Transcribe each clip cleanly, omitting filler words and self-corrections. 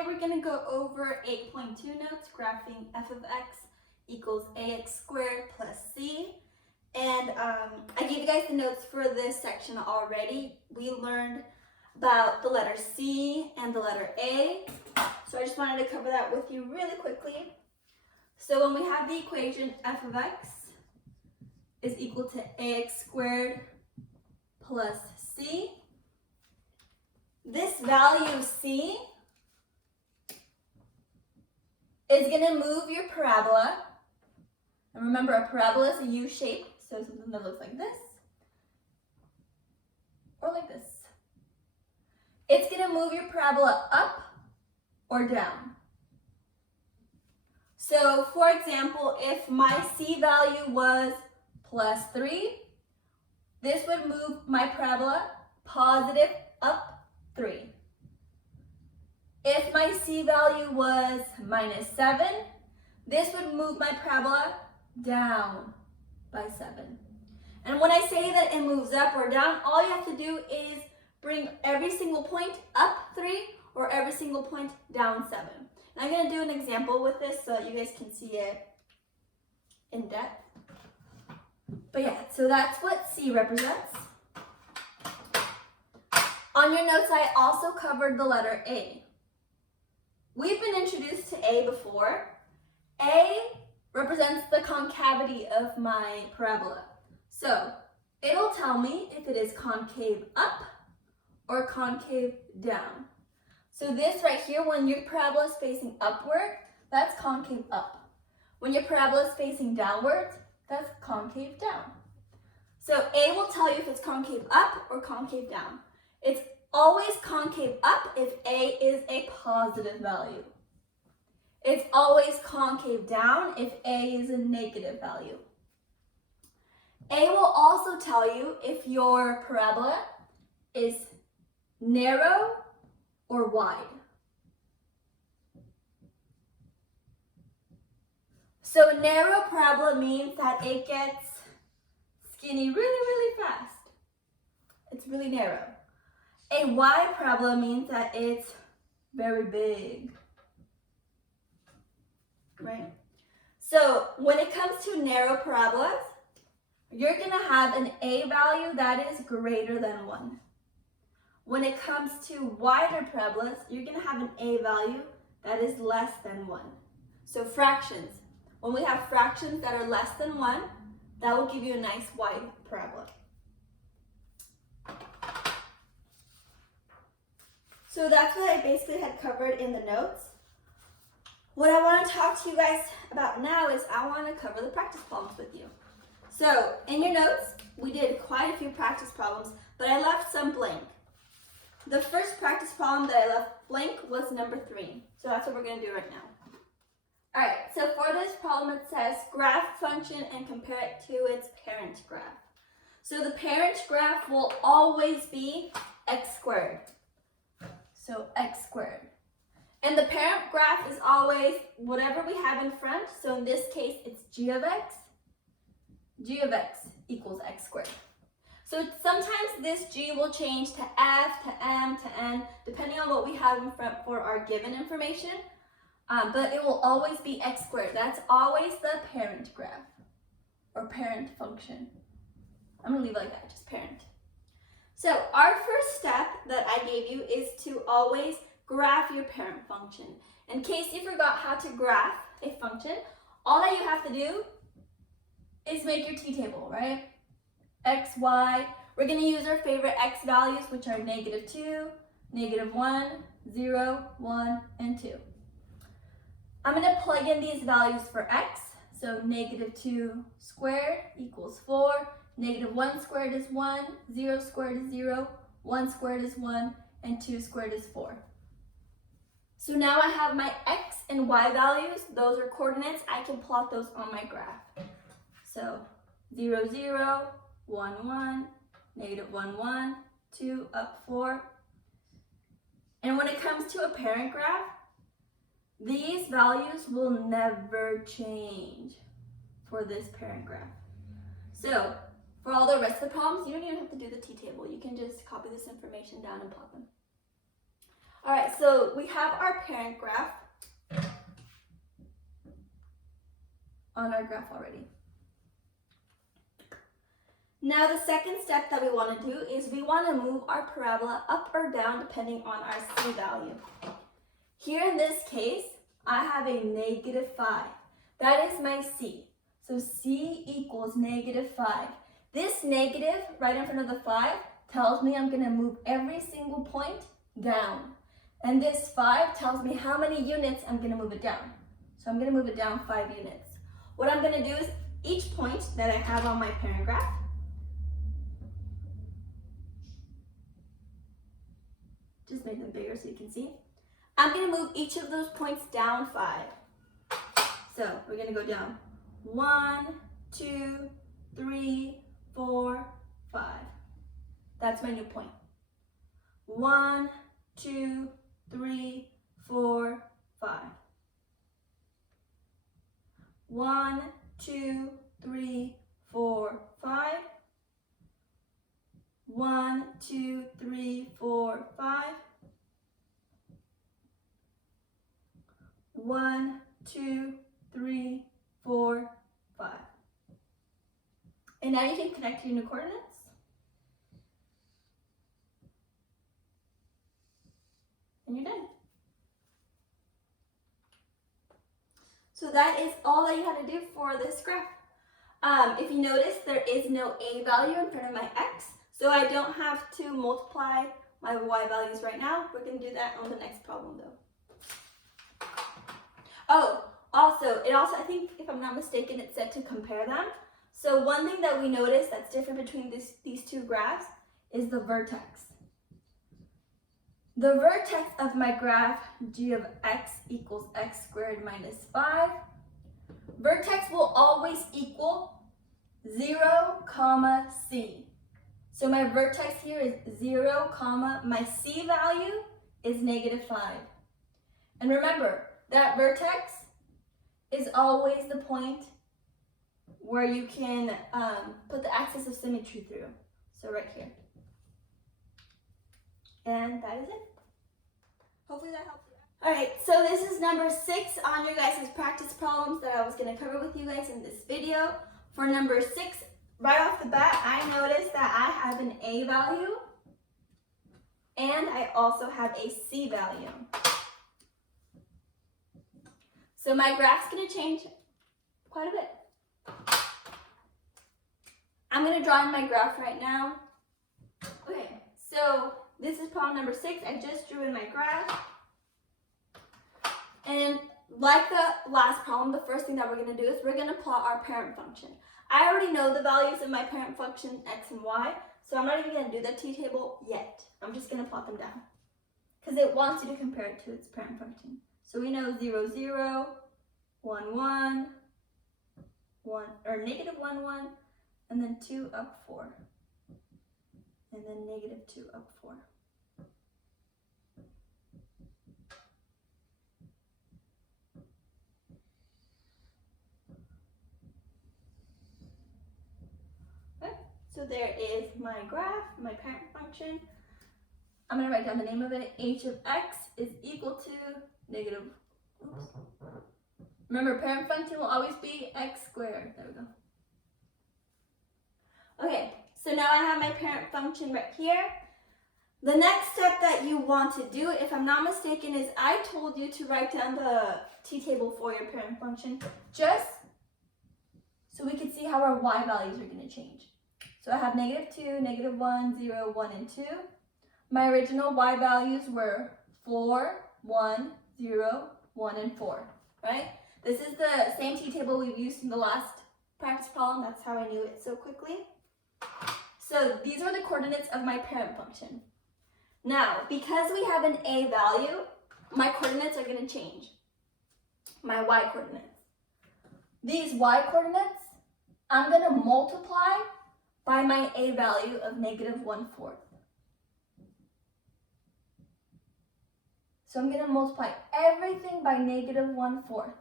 today we're going to go over 8.2 notes, graphing f of x equals ax squared plus c. And I gave you guys the notes for this section already. We learned about the letter C and the letter A. So I just wanted to cover that with you really quickly. So when we have the equation f of x is equal to ax squared plus c, this value c is going to move your parabola. And remember, a parabola is a U shape, so something that looks like this or like this. It's going to move your parabola up or down. So, for example, if my C value was plus 3, this would move my parabola positive up 3. If my C value was minus 7, this would move my parabola down by 7. And when I say that it moves up or down, all you have to do is bring every single point up 3 or every single point down 7. And I'm going to do an example with this so that you guys can see it in depth. But yeah, so that's what C represents. On your notes, I also covered the letter A. We've been introduced to A before. A represents the concavity of my parabola. So it'll tell me if it is concave up or concave down. So this right here, when your parabola is facing upward, that's concave up. When your parabola is facing downwards, that's concave down. So A will tell you if it's concave up or concave down. It's always concave up if A is a positive value. It's always concave down if A is a negative value. A will also tell you if your parabola is narrow or wide. So a narrow parabola means that it gets skinny really, really fast. It's really narrow. A wide parabola means that it's very big, right? So when it comes to narrow parabolas, you're going to have an A value that is greater than 1. When it comes to wider parabolas, you're going to have an A value that is less than 1. So fractions. When we have fractions that are less than 1, that will give you a nice wide parabola. So that's what I basically had covered in the notes. What I want to talk to you guys about now is I want to cover the practice problems with you. So in your notes, we did quite a few practice problems, but I left some blank. The first practice problem that I left blank was number 3. So that's what we're going to do right now. All right, so for this problem, it says graph function and compare it to its parent graph. So the parent graph will always be x squared. So x squared. And the parent graph is always whatever we have in front. So in this case, it's g of x. G of x equals x squared. So sometimes this g will change to f, to m, to n, depending on what we have in front for our given information. But it will always be x squared. That's always the parent graph or parent function. I'm going to leave it like that, just parent. So our first step that I gave you is to always graph your parent function. In case you forgot how to graph a function, all that you have to do is make your t-table, right? X, y. We're going to use our favorite x values, which are -2, -1, 0, 1, and 2. I'm going to plug in these values for x. So -2 squared equals 4. -1 squared is 1. 0 squared is 0. 1 squared is 1. And 2 squared is 4. So now I have my x and y values. Those are coordinates. I can plot those on my graph. So 0, 0, 1, 1, -1, 1, 2, up 4. And when it comes to a parent graph, these values will never change for this parent graph. So for all the rest of the problems, you don't even have to do the t-table. You can just copy this information down and plot them. All right, so we have our parent graph on our graph already. Now the second step that we want to do is we want to move our parabola up or down depending on our c value. Here in this case, I have a -5. That is my c. So c equals -5. This negative right in front of the 5 tells me I'm going to move every single point down. And this 5 tells me how many units I'm going to move it down. So I'm going to move it down 5 units. What I'm going to do is each point that I have on my parent graph, just make them bigger so you can see. I'm going to move each of those points down 5. So we're going to go down 1, 2, 3, 4, 5. That's my new point. 1, 2, 3, 4, 5. 1, 2, 3, 4, 5. 1, 2, 3, 4, 5. 1, 2, 3, 4, 5. And now you can connect your new coordinates. And you're done. So that is all that you have to do for this graph. If you notice, there is no a value in front of my x, so I don't have to multiply my y values right now. We're going to do that on the next problem though. Oh, also, I think if I'm not mistaken, it said to compare them. So one thing that we notice that's different between these two graphs is the vertex. The vertex of my graph, g of x equals x squared minus 5, vertex will always equal 0, c. So my vertex here is 0, my c value is -5. And remember, that vertex is always the point where you can put the axis of symmetry through. So right here. And that is it. Hopefully that helps you. All right, so this is number 6 on your guys' practice problems that I was going to cover with you guys in this video. For number 6, right off the bat, I noticed that I have an a value and I also have a c value. So my graph's going to change quite a bit. I'm going to draw in my graph right now. Okay, so this is problem number 6. I just drew in my graph. And like the last problem, the first thing that we're going to do is we're going to plot our parent function. I already know the values of my parent function, x and y, so I'm not even going to do the t-table yet. I'm just going to plot them down. Because it wants you to compare it to its parent function. So we know 0, 0, 1, 1, 1, or -1, 1, and then 2 up 4. And then -2 up 4. Okay, so there is my graph, my parent function. I'm going to write down the name of it. H of x is equal to negative, oops. Remember, parent function will always be x squared. There we go. Okay, so now I have my parent function right here. The next step that you want to do, if I'm not mistaken, is I told you to write down the t-table for your parent function just so we can see how our y values are going to change. So I have -2, -1, 0, 1, and 2. My original y values were 4, 1, 0, 1, and 4, right? This is the same t-table we've used in the last practice problem. That's how I knew it so quickly. So these are the coordinates of my parent function. Now, because we have an a value, my coordinates are going to change. My y coordinates. These y coordinates, I'm going to multiply by my a value of -1/4. So I'm going to multiply everything by -1/4.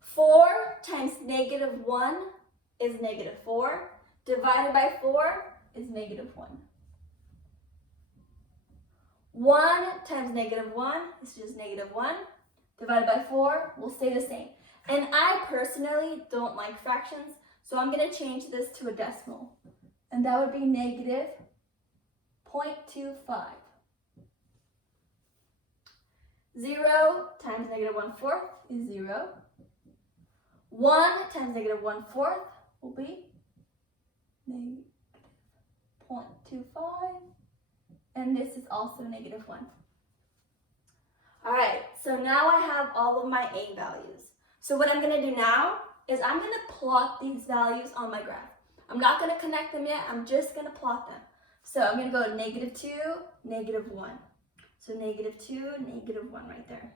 4 times -1 is -4. Divided by 4 is -1. 1 times -1 is just -1. Divided by 4 will stay the same. And I personally don't like fractions, so I'm going to change this to a decimal. And that would be -0.25. 0 times -1/4 is 0. 1 times -1/4 will be -0.25. And this is also -1. All right, so now I have all of my A values. So what I'm going to do now is I'm going to plot these values on my graph. I'm not going to connect them yet. I'm just going to plot them. So I'm going to go -2, -1. So -2, -1 right there.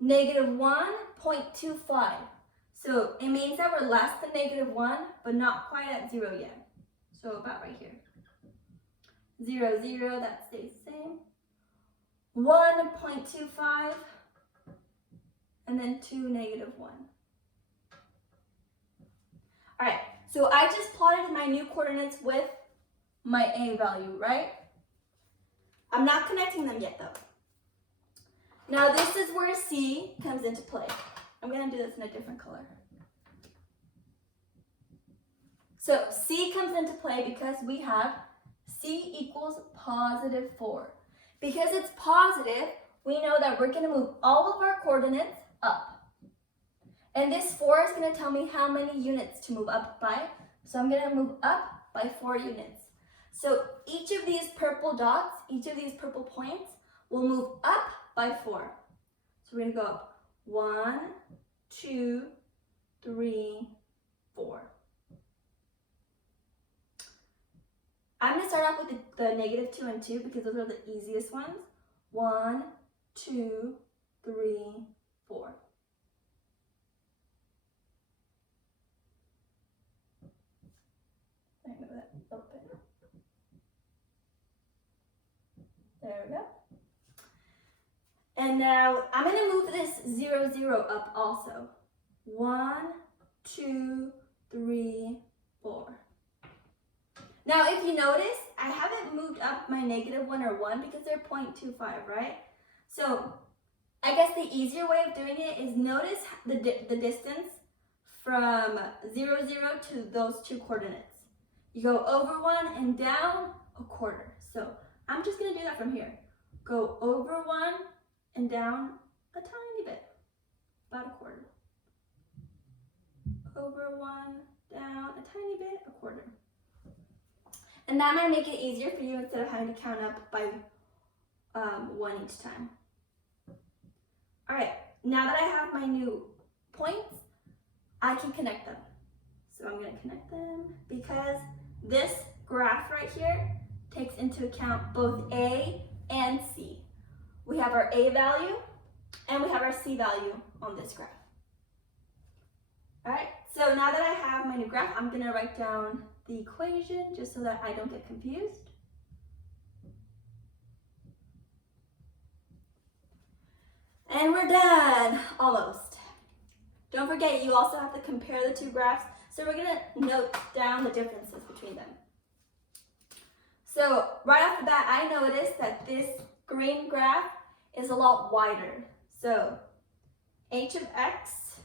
-1.25. So it means that we're less than -1, but not quite at 0 yet. So about right here. 0, 0, that stays the same. 1.25, and then 2, -1. All right, so I just plotted my new coordinates with my A value, right? I'm not connecting them yet though. Now this is where C comes into play. I'm gonna do this in a different color. So C comes into play because we have C equals +4. Because it's positive, we know that we're going to move all of our coordinates up. And this 4 is going to tell me how many units to move up by. So I'm going to move up by 4 units. So each of these purple dots, each of these purple points will move up by 4. So we're going to go up 1, 2, 3, 4. I'm going to start off with the -2 and 2 because those are the easiest ones. 1, 2, 3, 4. I know that open. There we go. And now I'm going to move this 0, 0 up also. 1, 2, 3, 4. Now, if you notice, I haven't moved up my -1 or 1 because they're 0.25, right? So, I guess the easier way of doing it is notice the distance from 0, 0 to those two coordinates. You go over 1 and down 1/4. So, I'm just going to do that from here. Go over 1 and down a tiny bit, about 1/4. Over 1, down a tiny bit, 1/4. And that might make it easier for you instead of having to count up by 1 each time. All right, now that I have my new points, I can connect them. So I'm going to connect them because this graph right here takes into account both A and C. We have our A value and we have our C value on this graph. All right, so now that I have my new graph, I'm going to write down the equation just so that I don't get confused. And we're done, almost. Don't forget, you also have to compare the two graphs. So we're going to note down the differences between them. So right off the bat, I noticed that this green graph is a lot wider. So h of x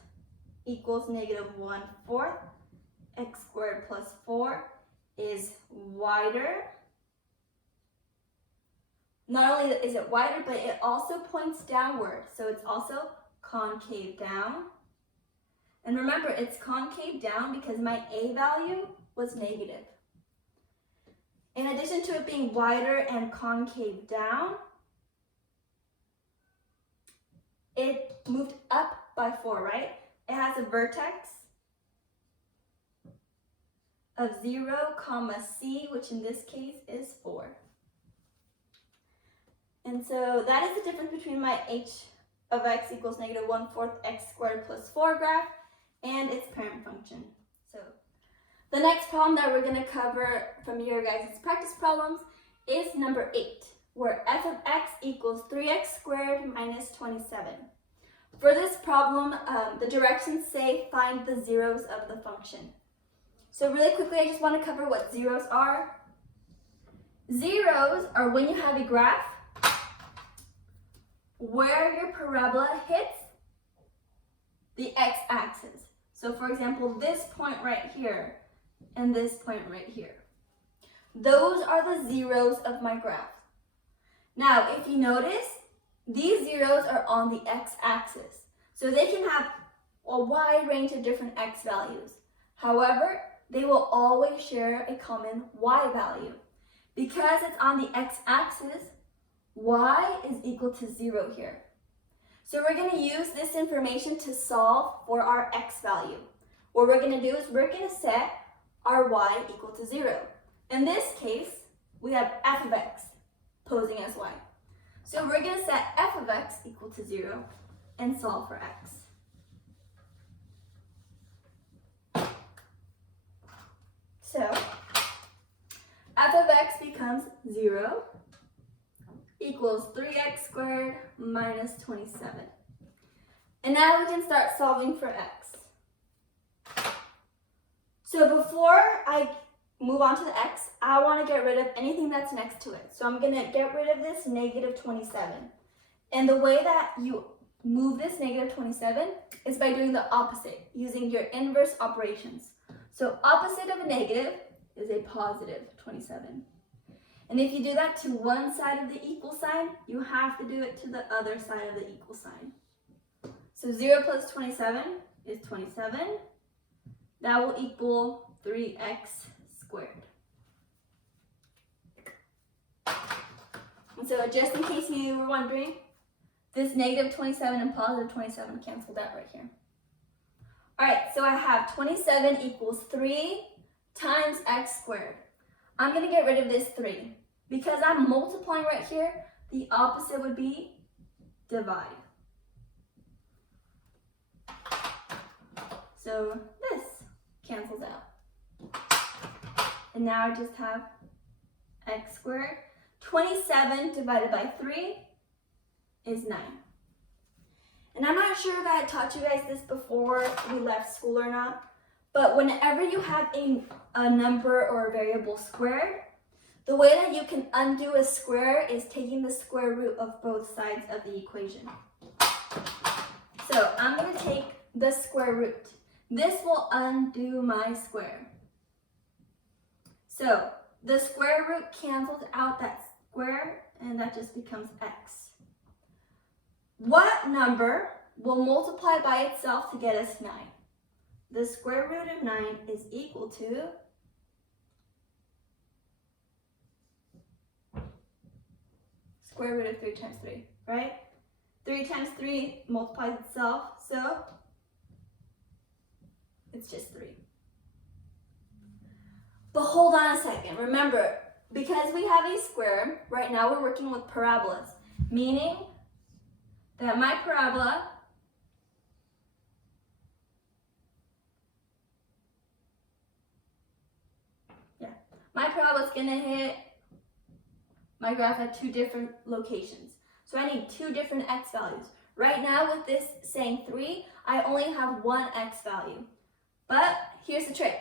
equals -1/4. X squared plus 4 is wider. Not only is it wider, but it also points downward. So it's also concave down. And remember, it's concave down because my A value was negative. In addition to it being wider and concave down, it moved up by 4, right? It has a vertex of 0, c, which in this case is 4. And so that is the difference between my h of x equals -1/4 x squared plus 4 graph and its parent function. So the next problem that we're going to cover from your guys' practice problems is number 8, where f of x equals 3x squared minus 27. For this problem, the directions say find the zeros of the function. So really quickly, I just want to cover what zeros are. Zeros are when you have a graph where your parabola hits the x-axis. So for example, this point right here and this point right here. Those are the zeros of my graph. Now, if you notice, these zeros are on the x-axis. So they can have a wide range of different x values. However, they will always share a common y value. Because it's on the x-axis, y is equal to 0 here. So we're going to use this information to solve for our x value. What we're going to do is we're going to set our y equal to 0. In this case, we have f of x posing as y. So we're going to set f of x equal to 0 and solve for x. So f of x becomes 0 equals 3x squared minus 27. And now we can start solving for x. So before I move on to the x, I want to get rid of anything that's next to it. So I'm going to get rid of this negative 27. And the way that you move this negative 27 is by doing the opposite, using your inverse operations. So opposite of a negative is a positive 27. And if you do that to one side of the equal sign, you have to do it to the other side of the equal sign. So 0 plus 27 is 27. That will equal 3x squared. And so just in case you were wondering, this negative 27 and positive 27 canceled out right here. All right, so I have 27 equals 3 times x squared. I'm going to get rid of this 3. Because I'm multiplying right here, the opposite would be divide. So this cancels out. And now I just have x squared. 27 divided by 3 is 9. And I'm not sure if I had taught you guys this before we left school or not, but whenever you have a number or a variable squared, the way that you can undo a square is taking the square root of both sides of the equation. So I'm going to take the square root. This will undo my square. So the square root cancels out that square, and that just becomes x. What number will multiply by itself to get us 9? The square root of 9 is equal to square root of 3 times 3, right? 3 times 3 multiplies itself, so it's just 3. But hold on a second. Remember, because we have a square, right now we're working with parabolas, meaning that my parabola is going to hit my graph at 2 different locations. So I need 2 different x values. Right now with this saying 3, I only have 1 x value. But here's the trick.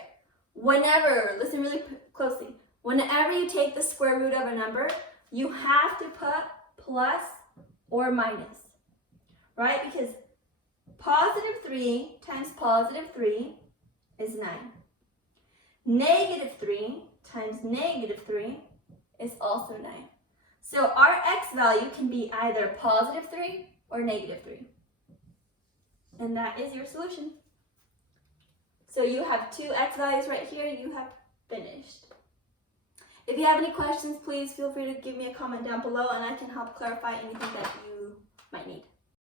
Whenever, listen really closely, whenever you take the square root of a number, you have to put plus or minus, right? Because positive 3 times positive 3 is 9. Negative 3 times negative 3 is also 9. So our x value can be either positive 3 or negative 3. And that is your solution. So you have 2 x values right here. You have finished. If you have any questions, please feel free to give me a comment down below and I can help clarify anything that you might need.